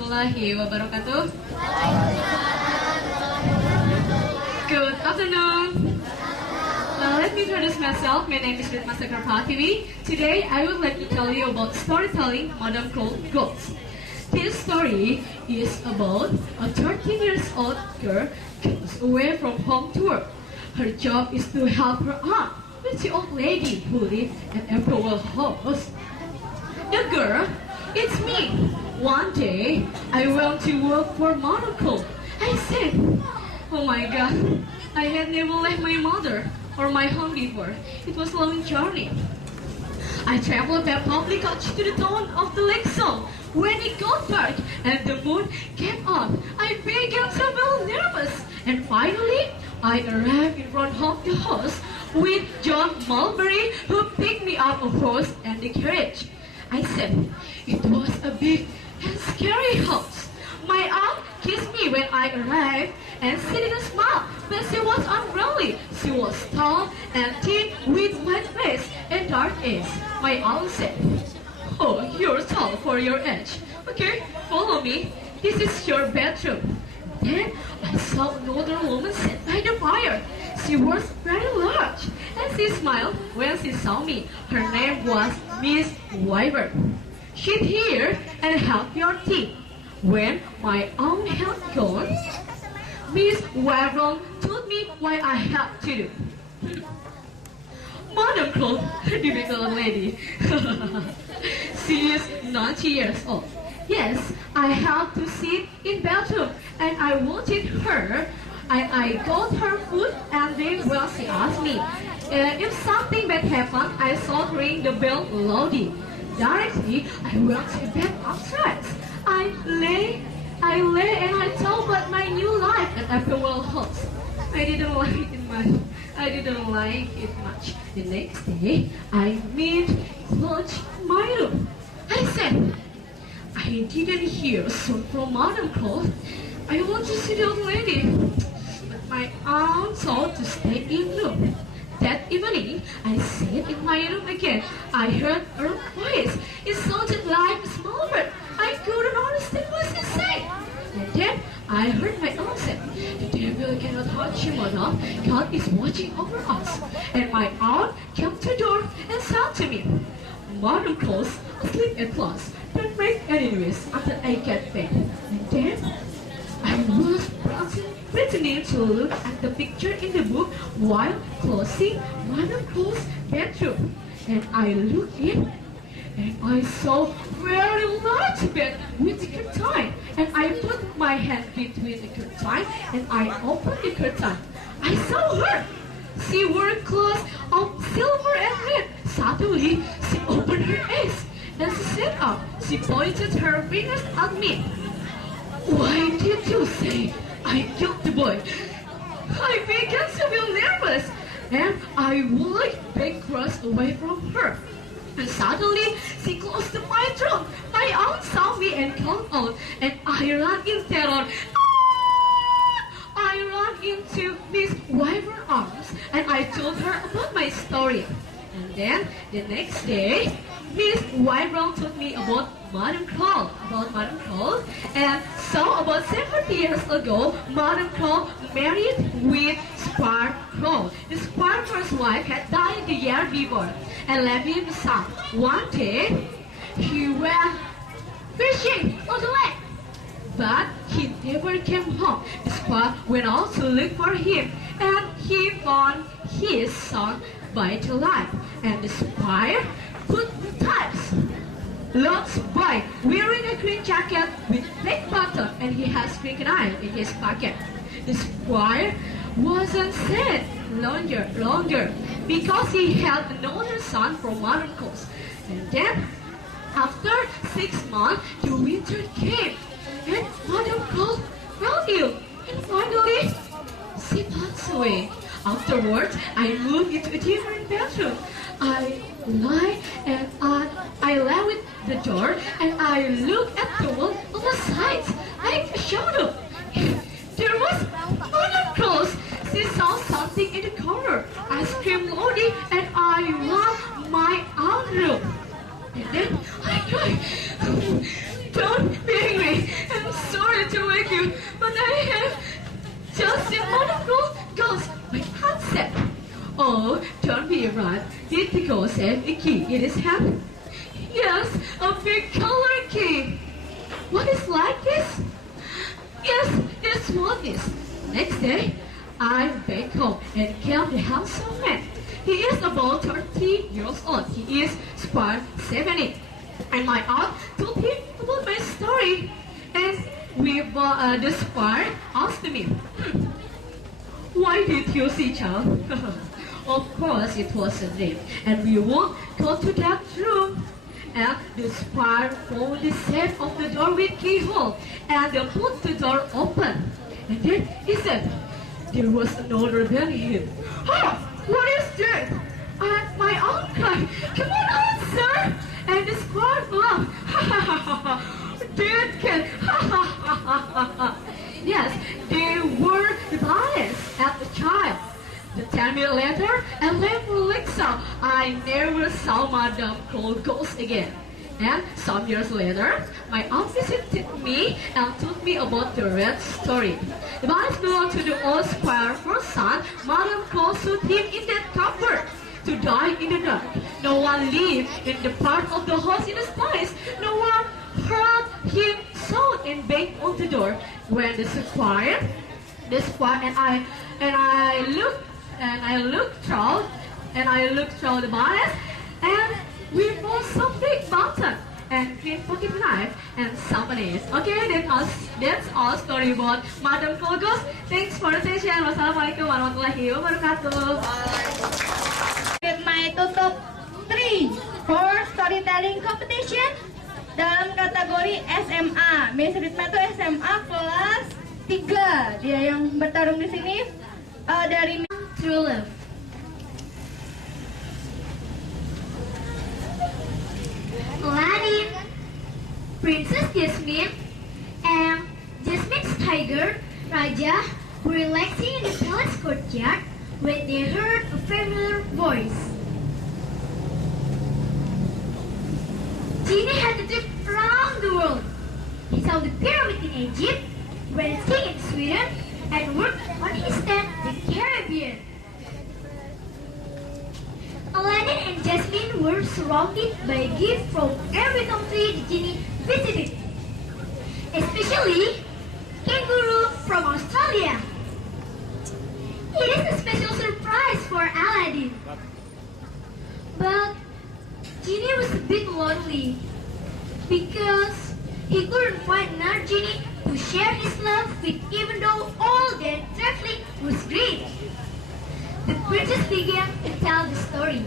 warahmatullahi wabarakatuh. Good afternoon. Let me introduce myself. My name is Ritma Sakarpatiwi. Today I would like to tell you about storytelling Madame Ghost. This story is about a 13 years old girl goes away from home to work. Her job is to help her aunt, the old lady who lives in April house. The girl, it's me. One day, I went to work for Monaco. I said, oh my God, I had never left my mother or my home before. It was a long journey. I traveled by public coach to the town of the lake zone. When it got dark and the moon came up, I began to feel nervous. And finally, I arrived in front of the house with John Mulberry, who picked me up, of course, and the carriage. I said, it was a big and scary house. My aunt kissed me when I arrived, and she didn't smile, but she was unruly. She was tall and thin with white face and dark eyes. My aunt said, oh, you're tall for your age. Okay, follow me. This is your bedroom. Then I saw another woman sit by the fire. She was very large, and she smiled when she saw me. Her name was Miss Wyvern. Sit here and help your tea. When my aunt had gone, Miss Wyvern told me what I had to do. Madame Claude, difficult lady. She is 90 years old. Yes, I had to sit in bathroom, and I wanted her. I got her food, and then when she asked me if something bad happened, I saw her ring the bell loudly. Directly, I went to bed upstairs. I lay and I thought about my new life at Applewell House. I didn't like it much. The next day, I made lunch in my room. I said, I didn't hear a song from Madame Claude. I want to see the old lady. But my aunt told to stay in room. That evening, I sat in my room again. I heard her voice. It sounded like a small bird. I couldn't understand what she said. And then I heard my aunt say, the devil cannot hurt you, mother. God is watching over us. And my aunt came to the door and said to me, Madame Claude, asleep at last. Don't make any noise until I get back. And then I was pretending to look at the picture in the book while closing Madame Claude's bedroom. And I looked in, and I saw very large bed with the curtain. And I put my hand between the curtain, and I opened the curtain. I saw her. She wore clothes of silver and red. Suddenly, she opened her eyes, and she sat up. She pointed her fingers at me. Why did you say I killed the boy? I began to feel nervous, and I walked backwards away from her. And suddenly, she closed my throat. My aunt saw me and called out, and I ran in terror. I ran into Miss Wyvern's arms, and I told her about my story. And then, the next day, Miss Wyvern told me about Madame Claude, and so about 70 years ago, Madame Claude married with Squire Claude. The Squire's first wife had died the year before and left him a son. One day, he went fishing on the lake, but he never came home. The Squire went out to look for him, and he found his son buried alive. And the Squire put the types. Looks boy wearing a green jacket with black button, and he has pink knife in his pocket. The Squire wasn't sad longer because he had another son from Madame Claude. And then, after 6 months, the winter came, and Madame Claude fell ill, and finally, she passed away. Afterwards, I moved into a different bedroom. I lie with the door, and I look at the wall on the sides like a shadow. There was Madame Claude. She saw something in the corner. I screamed loudly, and I ran my own room. And then I cried, don't be angry. And thank you, but I have just a wonderful ghost, my concept. Oh, don't be alarmed. Did the ghost have a key in his hand? Yes, a big color key. What is like this? Yes, it's what this. Next day, I'm back home and came the handsome man. He is about 30 years old. He is square 70. And my aunt told him about my story. And the squire asked me, why did you see child? Of course, it was a dream. And we won't go to that room. And the squire found the safe of the door with keyhole. And they put the door open. And then he said, there was another bell here. Oh, what is that? And my aunt cried, come on out, sir. And the squire laughed. Ha ha ha ha ha. Dead cat. Ha ha ha ha ha. Yes, they were the parents at the child. The 10 minutes later, and left Alexa, I never saw Madame called Ghost again. And some years later, my aunt visited me and told me about the red story. The bodies belonged to the old squire first son. Madame Cole put him in that cupboard to die in the dark. No one lived in the part of the house in the spice. No one heard him shout and bang on the door. When the squire and I looked through the bodies, and we found some big mountain and green pocket knife and some nails. Okay, that's all story about Madame Kogos. Thanks for attention. Wassalamualaikum warahmatullahi wabarakatuh. With my tutup 3 for storytelling competition dalam kategori SMA. Miss Ritma itu SMA kelas 3. Dia yang bertarung di sini dari True love. Aladdin, Princess Jasmine, and Jasmine's tiger, Raja, were relaxing in the palace courtyard when they heard a familiar voice. Genie had a trip around the world. He saw the pyramid in Egypt, went skiing in Sweden, and worked on his tent in the Caribbean. Aladdin and Jasmine were surrounded by gifts from every country the genie visited, especially kangaroo from Australia. It is a special surprise for Aladdin. But Genie was a bit lonely because he couldn't find another genie to share his love with, even though all their traveling was great. The princess began to tell the story.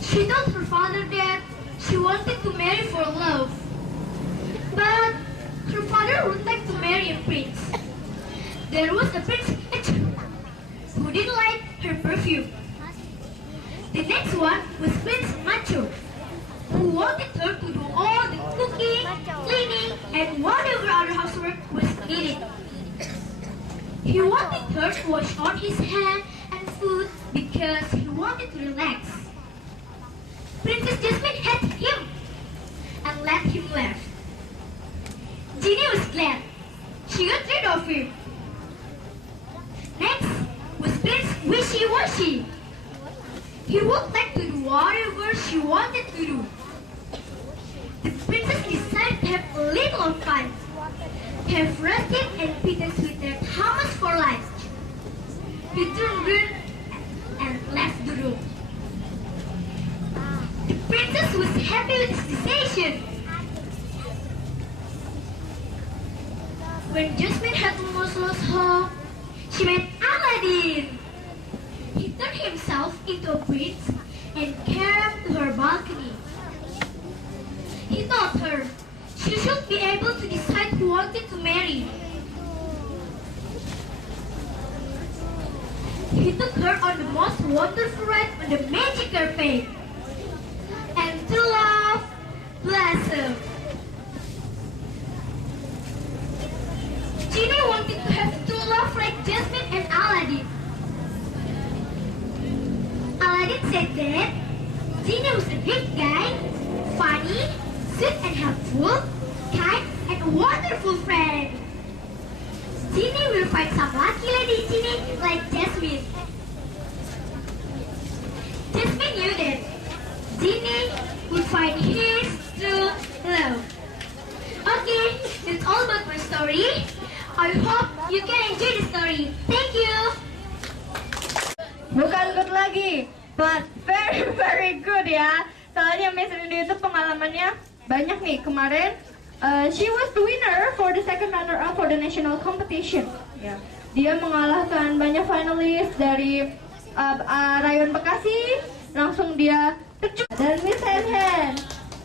She told her father that she wanted to marry for love, but her father would like to marry a prince. There was a prince who didn't like her perfume. The next one was Prince Macho, who wanted her to do all the cooking, cleaning, and whatever other housework was needed. He wanted her to wash on his hand and foot because he wanted to relax. Princess Jasmine hated him and let him laugh. Genie was glad. She got rid of him. Next was Prince Wishy Washy. He would like to do whatever she wanted to do. The princess decided to have a little fun. Have roasted and beaten with their hummus for lunch. He turned green and left the room. The princess was happy with his decision. When Jasmine had almost lost hope, she met Aladdin. He turned himself into a prince and came to her balcony. He told her she should be able to decide who wanted to marry. He took her on the most wonderful ride on the magic carpet. And true love blossomed. Genie wanted to have true love like Jasmine and Aladdin. Aladdin said that Genie was a great guy, funny, sweet and helpful, kind and wonderful friend. Ginny will find some lucky lady Ginny like Jasmine. Jasmine knew that Ginny would find his true love. Okay, that's all about my story. I hope you can enjoy the story. Thank you. Bukan good lagi, but very very good ya. Soalnya Miss Rindy itu pengalamannya banyak nih. Kemarin she was the winner for the second runner up for the national competition. Ya. Dia mengalahkan banyak finalis dari Rayon Bekasi. Langsung dia terjun. Dan Miss Hen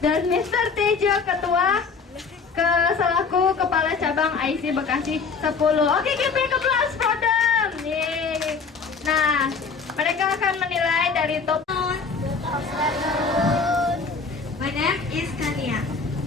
dan Mr. Teja ketua selaku kepala cabang IC Bekasi 10. Oke, give me a applause for them. Yeay. Nah, mereka akan menilai dari top. My name is Kania.